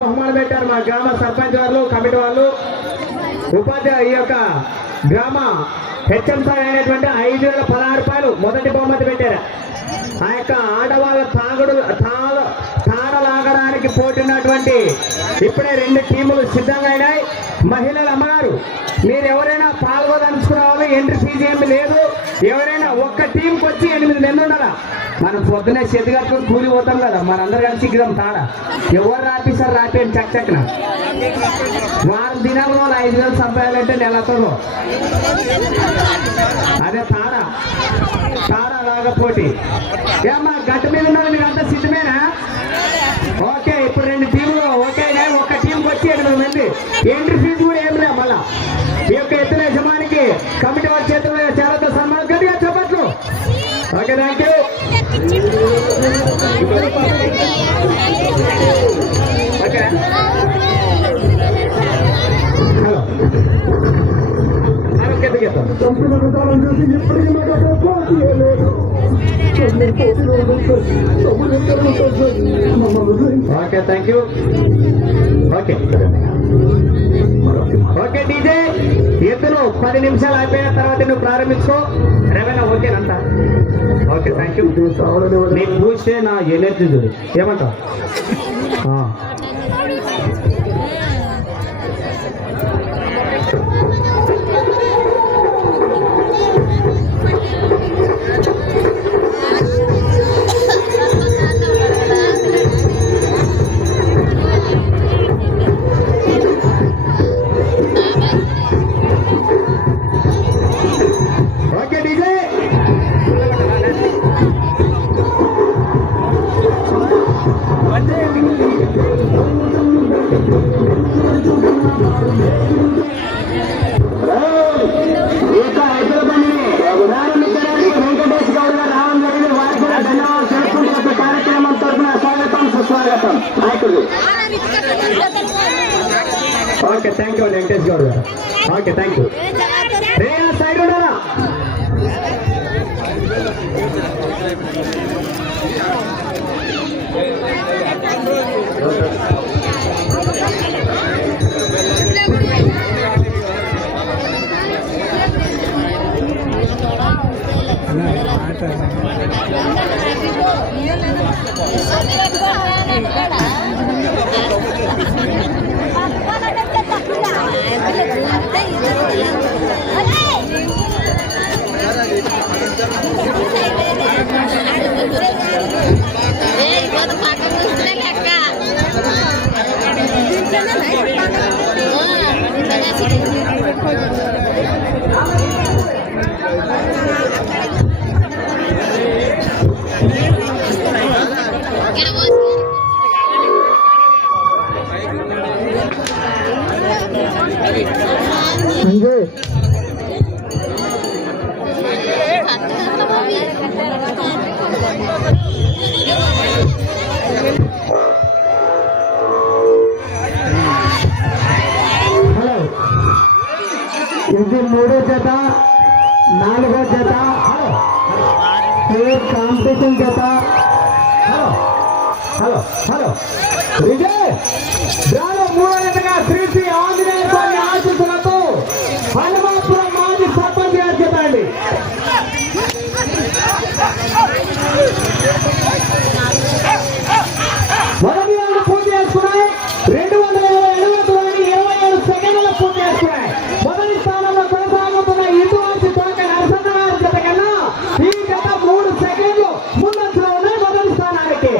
బహుమానం పెట్టారు మా గ్రామ సర్పంచ్ వాళ్ళు, కమిటీ వాళ్ళు, ఉపాధ్యాయ ఈ యొక్క గ్రామ హెచ్ఎం సార్ అయినటువంటి 5,016 రూపాయలు మొదటి బహుమతి పెట్టారు. ఆ యొక్క ఆడవాళ్ళ తాడలాగడానికి పోటీన్నటువంటి ఇప్పుడే 2 టీములు సిద్ధంగా అయినాయి. మహిళలు అమ్మారు, మీరు ఎవరైనా పాల్గొదలుచుకున్న వాళ్ళు ఎంట్రీ ఫీజు ఏమి లేదు. ఎవరైనా ఒక్క టీంకి వచ్చి 8 మంది ఉండాలా. మనం పొద్దునే చేతి కట్టుకుని కూలి పోతాం కదా, మనందరూ కలిసి ఇగ్గుదాం తాడ. ఎవరు రాపిస్తారు రాపేయండి చక్కన. వారం దినాలు 5,000 సంపాదాలంటే నెలతో అదే తాడ అలాగా పోటీ. ఏమ్మా గట్టు మీద ఉన్నారు మీరంతా సిద్ధమేనా? ఓకే, ఇప్పుడు 2 టీములు ఓకే. ఒక్క టీంకి వచ్చి 8 మంది. ఎంట్రీ ఫీజు కూడా ఏం లేదు. మళ్ళా ఈ యొక్క ఎత్తుల యజమానికి కమిటీ వారి చేతుల్లో చాలా సన్మానం గట్టిగా చెప్పట్లు. Okay, thank you. Okay, okay, thank you. Okay okay DJ, ఎత్తును 10 నిమిషాలు అయిపోయిన తర్వాత నువ్వు ప్రారంభించుకో. రేవేనా ఓకేనంతా? Okay, thank you. నీకు చూస్తే నా ఎనర్జీ చూడు ఏమంటావు? Okay, thank you Venkatesh Goud garu. Okay, thank you. Side ఉండాలా? ఇది 3వ జత, 4వ జత, కాంపిటీషన్ జత. హలో హలో విజయ్, 3వ జతగా శ్రీ ఆంజనేయ స్వామి ఆశీస్సులతో హనుమాపురం మాజీ సర్పంచ్ గారి జత అండి. మొదటి రౌండ్ పూర్తి చేసుకున్నాయి. 227 సెకండ్లు పూర్తి చేసుకున్నాయి. మొదటి స్థానంలో కొనసాగుతున్న ఇటువాసి తోక నరసన్న గారి జత కన్నా ఈ జత 3 సెకండ్లు ముందంచులో ఉన్నాయి మొదటి స్థానానికి.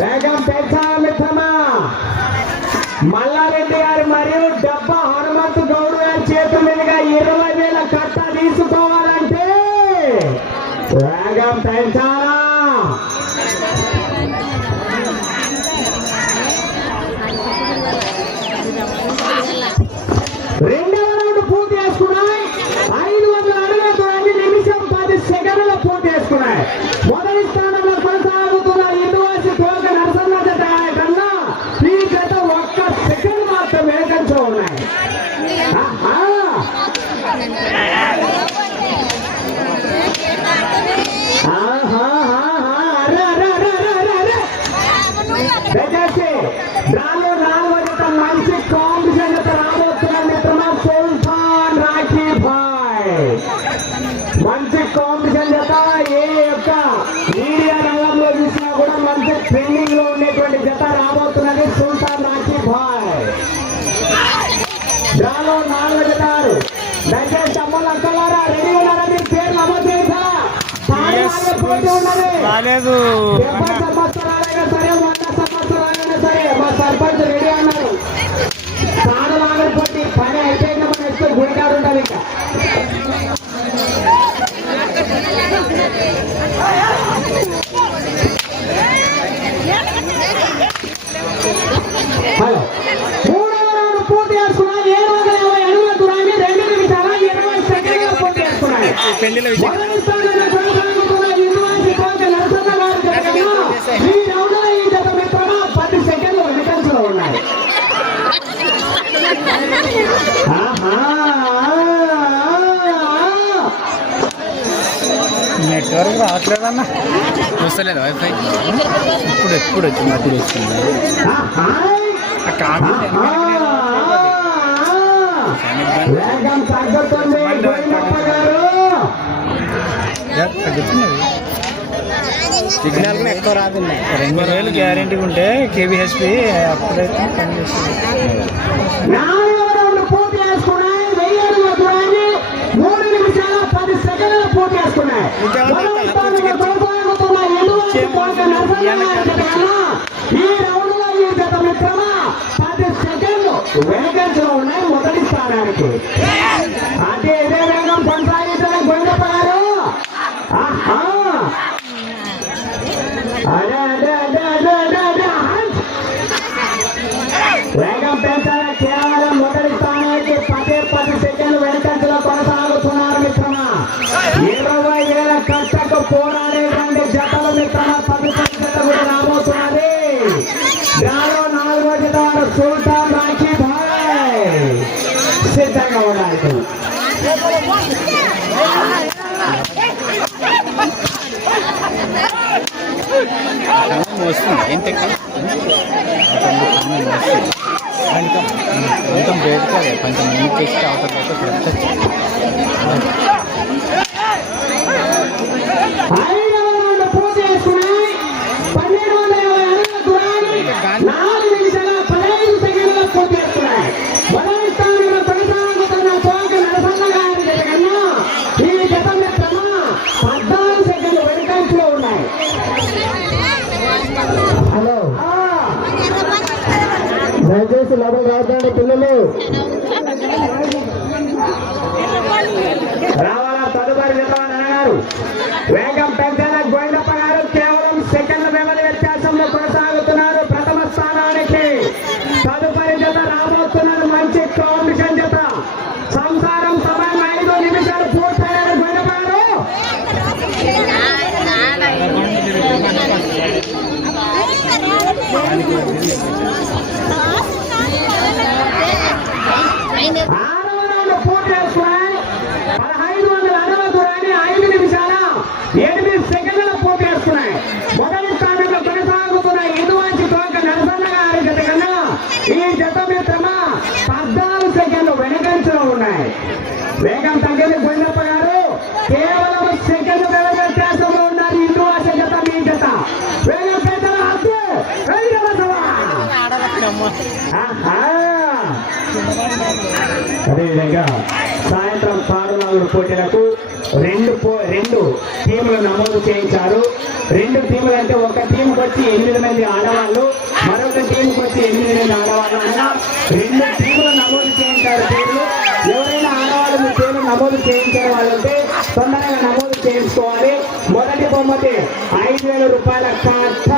వేగం పెంచా మిత్రమా. మల్లారెడ్డి గారు మరియు డబ్బా హనుమంతు గౌడ్ గారి చేతుల మీదుగా 20,000 కట్ట తీసుకోవాలంటే వేగం పెంచాలా. రెండవ రౌండ్ పూర్తి చేసుకున్నాయి. 500 అడుగుల దూరాన్ని నిమిషం 10 సెకండ్ల పూర్తి చేసుకున్నాయి. మొదటి స్థానంలో కొనసాగుతున్న ఇటువాసి తోక నరసన్న జత కన్నా ఈ జత 1 సెకండ్ మాత్రం వేగంతో ఉన్నాయి. రాఖీ భాయ్. మంచి కాంపిటీషన్ జత. ఏ యొక్క మీడియా రంగంలో చూసినా కూడా మంచి ట్రెండింగ్ లో ఉండేటువంటి జత రాబోతున్నది సుల్తాన్ రాఖీ భాయ్. డ్రాలో 4 జతాలు. దయచేసి తమ్ముళ్ళు అక్కలారా రెడీ ఉన్నారా? మీరు పేరు నమోదు చేశారా? పోటీ ఉన్నది. 70 సంవత్సరాలైనా సరే 100 సంవత్సరాలైనా సరే మా సర్పంచ్ రెడీ అన్నారు. సాధనాగర్ పోటీ పని అయితే మన ఎక్కువ గుడికాడు ఉంటుంది. ఇంకా హలో 3వ రౌండ్ పూర్తి చేసుకున్నాయి. 750 అడుగుల దూరాన్ని 2 నిమిషాల 20 సెకండ్ల పూర్తి చేసుకున్నాయి. ఈ రౌండ్ లో ఈ జత మిత్రమా 10 సెకండ్లు వెనకంచులో ఉన్నాయి. నెట్వర్క్ రావట్లేదన్నా. వస్తలేదు వైఫై. ఎప్పుడు వచ్చి మధ్యలో వచ్చింది. వేగం తగ్గుతుంది సిగ్నల్ కూడా ఎక్కువ రాదండి. 2000 గ్యారెంటీ ఉంటే కేబిహెచ్పి అప్పుడైతే పనిచేస్తుంది. 4వ రౌండ్ పూర్తి చేసుకున్నాయి. 1000 అడుగుల దూరాన్ని 3 నిమిషాల 10 సెకండ్లు పూర్తి చేసుకున్నాయి. ఈ రౌండ్ లో ఈ జత మిత్రమా 10 సెకండ్లు వేగంలో ఉన్నాయి మొదటి స్థానానికి. అంటే ఇదే వేగం కొనసాగించడం గొంగప్ప గారు. వేగం పెంచాలి. కేవలం మొదటి స్థానానికి 10 సెకండ్లు వెనకంచలో కొనసాగుతున్నారు మిత్రమా. 20 ఏళ్ల కష్టకు పోరాడేటువంటి జతలు మిత్రమా 10 జత కూడా రాబోతున్నది. దానిలో 4వ జత వారు సుల్తాన్ రాఖీ భాయ్ సిద్ధంగా ఉండాలి. వస్తుంది ఏం తెక్క కొంచెం బయట కాదు. కొంచెం ముందుకు ఇస్తే అవతల అయితే 5వ రౌండ్ పూర్తి చేసుకున్నాయి. 1250 అడుగుల దూరాన్ని 4 నిమిషాల 15 సెకండ్ల పూర్తి చేసుకున్నాయి. మొదటి స్థానంలో కొనసాగుతున్న తోక నరసన్న గారి జత కన్నా ఈ జత మిత్రమా 14 సెకండ్లు వెనుకంచులో ఉన్నాయి. హలో దయచేసి లోపల రావద్దండి పిల్లలు. రావాలా తదుపరి జత అన్నారు. వేగం పెంచాల గోవిందప్ప గారు. కేవలం సెకండ్ల వ్యవధి వ్యత్యాసంలో కొనసాగుతున్నారు ప్రథమ స్థానానికి. తదుపరి జత రాబోతున్నారు మంచి కాంపిటీషన్ జత. సంసారం సమయం 5 నిమిషాలు పూర్తయ్యారు గోవిందప్ప గారు. ఆరవ రౌండ్ పూర్తి చేసుకున్నాయి. 1500 అడుగుల దూరాన్ని 5 నిమిషాల 8 సెకండ్ల పూర్తి చేసుకున్నాయి. మొదటి స్థానంలో కొనసాగుతున్న ఇదువాంచి తోక నరసన్న గారి జత కన్నా ఈ జత మిత్రమా 14 సెకండ్లు వెనకంచులో ఉన్నాయి. వేగం తగ్గింది గోవిందప్ప గారు. కేవలం సెకండ్ వ్యత్యాసంలో ఉన్నారు ఇందువాస జత మీ జత. వేగం పెంచాల హద్దు. అదేవిధంగా సాయంత్రం పారునాగుడు పోటీలకు 2 టీములు నమోదు చేయించారు. 2 టీములు అంటే ఒక టీంకి వచ్చి 8 మంది ఆడవాళ్ళు, మరొక టీంకి వచ్చి 8 మంది ఆడవాళ్ళు అన్న 2 టీములు నమోదు చేయించారు. టీములు ఎవరైనా ఆడవాళ్ళు మీ పేరు నమోదు చేయించిన వాళ్ళంటే తొందరగా నమోదు చేయించుకోవాలి. మొదటి బహుమతి 5000 రూపాయల కట్ట.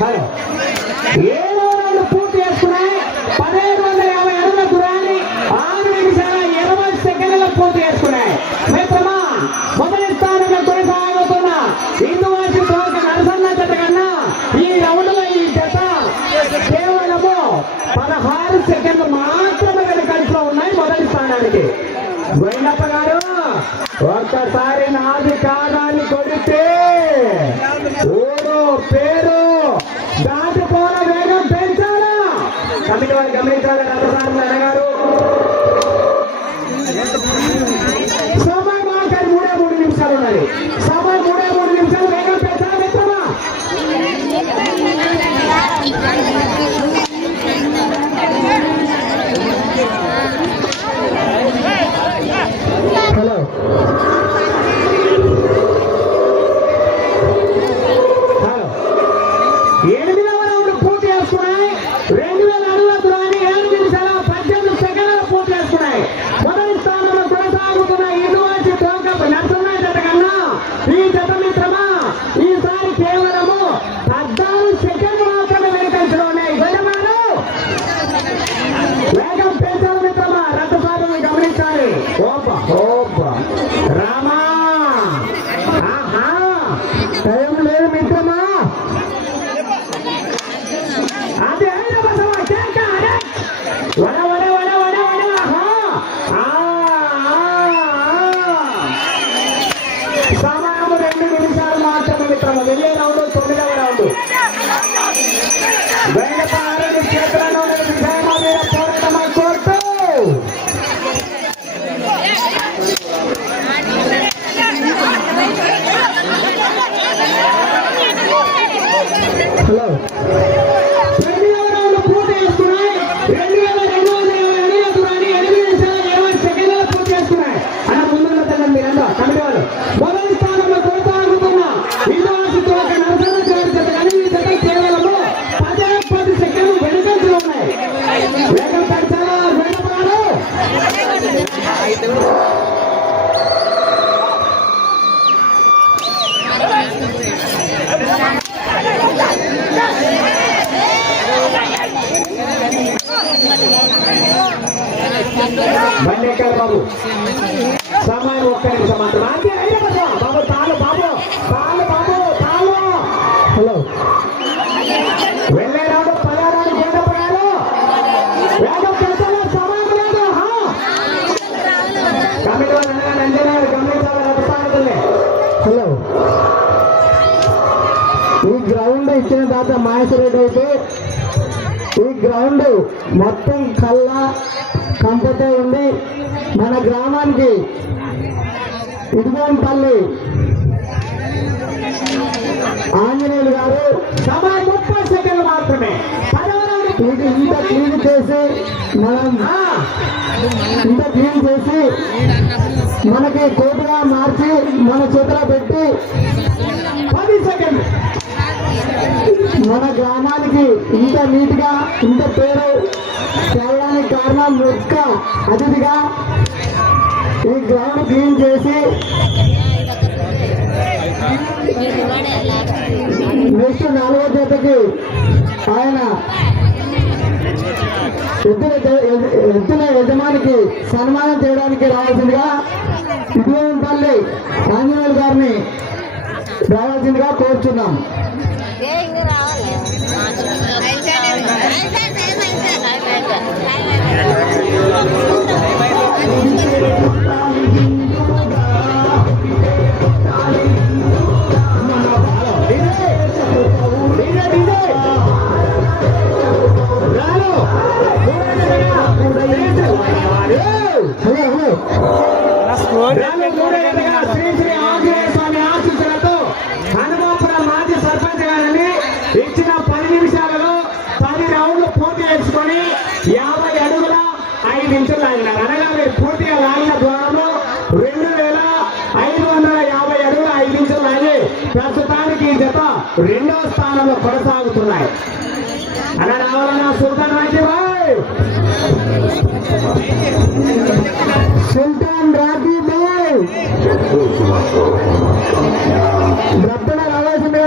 హలో 7వ రౌండ్ పూర్తి చేసుకున్నాయి. 1550 అడుగుల దూరాన్ని 6 నిమిషాల 20 సెకండ్ల పూర్తి చేసుకున్నాయి. మిత్రమా మొదటి స్థానంలో కొనసాగుతున్న ఇందువాసి తోక నరసన్న జత కన్నా ఈ రౌండ్ లో ఈ జత కేవలము 16 సెకండ్లు మాత్రమే వెనుకంట్లో ఉన్నాయి మొదటి స్థానానికి. గోవిందప్ప గారు ఒక్కసారి నాది కాదని కొడితే ఊరు పేరు దాటిపోల వేగం పెంచాలా కమిటీ వారు గమనించాలి. రథసారథి అన్నగారు సమయం ఆఖరి 3 నిమిషాలు ఉన్నాయి. సమయం 3 నిమిషాలు వేగం పెంచాలి మిత్రమా. హలో హలో 8వ రౌండ్ పూర్తి చేసుకున్నాయి. 2000 అడుగుల దూరాన్ని 7 నిమిషాల 18 సెకండ్లు పూర్తి చేసుకున్నాయి. మొదటి స్థానంలో కొనసాగుతున్న ఇటువంటి తోకపు నడుస్తున్నాయి జత కన్నా ఈ జత మిత్రమా ఈసారి కేవలము 14 సెకండ్లు మాత్రమే వెనుకంచలో ఉన్నాయి. గజమాను వేగం పెంచాలి మిత్రమా. రథసారథిని గమనించాలి. ఓపా ఓపా రామా ఆహా టైం లేదు మిత్రమా. అదే వడ వడ వడ వడ వడ ఆహా సమయం 2 నిమిషాలు మాత్రమే మిత్రమా. వెళ్ళే రౌండ్ 9వ రౌండ్. వేగపారని చేతులను విజయమ మీద పోరాటమై కోరుతూ హలో 2వ రౌండ్ పూర్తి చేసుకున్నాయి. 2220 అడుగుల దూరాన్ని 8 నిమిషాల 20 సెకండ్లు పూర్తి చేసుకున్నాయి. అన్న ముందున్న తగ్గండి మీరంతా కమిటీ వాళ్ళు. మొదటి స్థానంలో కొనసాగుతున్న ఇదాసి తోక నరసన్న గారి జత కానీ ఈ జత కేవలము 10 సెకండ్లు వెనుకంజలో ఉన్నాయి. వేగం పెంచాలా వేగపాడు. బండేకర్ బాబు సమయం 1 నిమిషం మాత్రం. అంతే అయినా బాబు తాలు బాబు తాలు బాబు తాలు. హలో వెళ్ళే రౌండ్ 10వ రౌండ్ గోడపడాలు. వేగం పెంచాలి సమయం లేదు. కమిటీ వాళ్ళు అనగా నంజనాడు గమనించాలి. రథసారథుల్ని. హలో ఈ గ్రౌండ్ ఇచ్చిన తర్వాత మహేశ్వరరెడ్డి అయితే ఈ గ్రౌండ్ మొత్తం కల్లా కంపతో ఉంది. మన గ్రామానికి ఇదిగోంపల్లి ఆంజనేయులు గారు సమయం 30 సెకండ్లు మాత్రమే. 10వ రౌండ్ ఇంత క్లీన్ చేసి మనం ఇంత క్లీన్ చేసి మనకి కోటుగా మార్చి మన చేతిలో పెట్టి 10 సెకండ్లు మన గ్రామానికి ఇంత నీట్ గా ఇంత పేరు తేవడానికి కారణం ముఖ్య అతిథిగా ఈ గ్రౌండ్ క్లీన్ చేసి నెక్స్ట్ 4వ జతకి ఆయన ఎద్దుల యజమానికి సన్మానం చేయడానికి రావాల్సిందిగా ఇదిగోపల్లి ఆంజనేయులు గారిని రావాల్సిందిగా కోరుచున్నాం. శ్రీ శ్రీ ఆంజనేయ స్వామి ఆశీస్సులతో హనుమాపురం మాజీ సర్పంచ్ గారిని ఇచ్చిన 10 నిమిషాలలో 10 రౌండ్లు పూర్తి చేసుకొని 50 అడుగుల 5 ఇంచులు లాగినారు. అనగా మీరు పూర్తిగా లాగిన ద్వారంలో 2550 అడుగుల 5 ఇంచులు లాగి ప్రస్తుతానికి ఈ జత 2వ స్థానంలో కొనసాగుతున్నాయి. అలా రావాలన్నా సుల్తాన్ రాజీ భాయ్ సుల్తాన్ రాజీ భాయ్ రత్తన రావాల్సిందిగా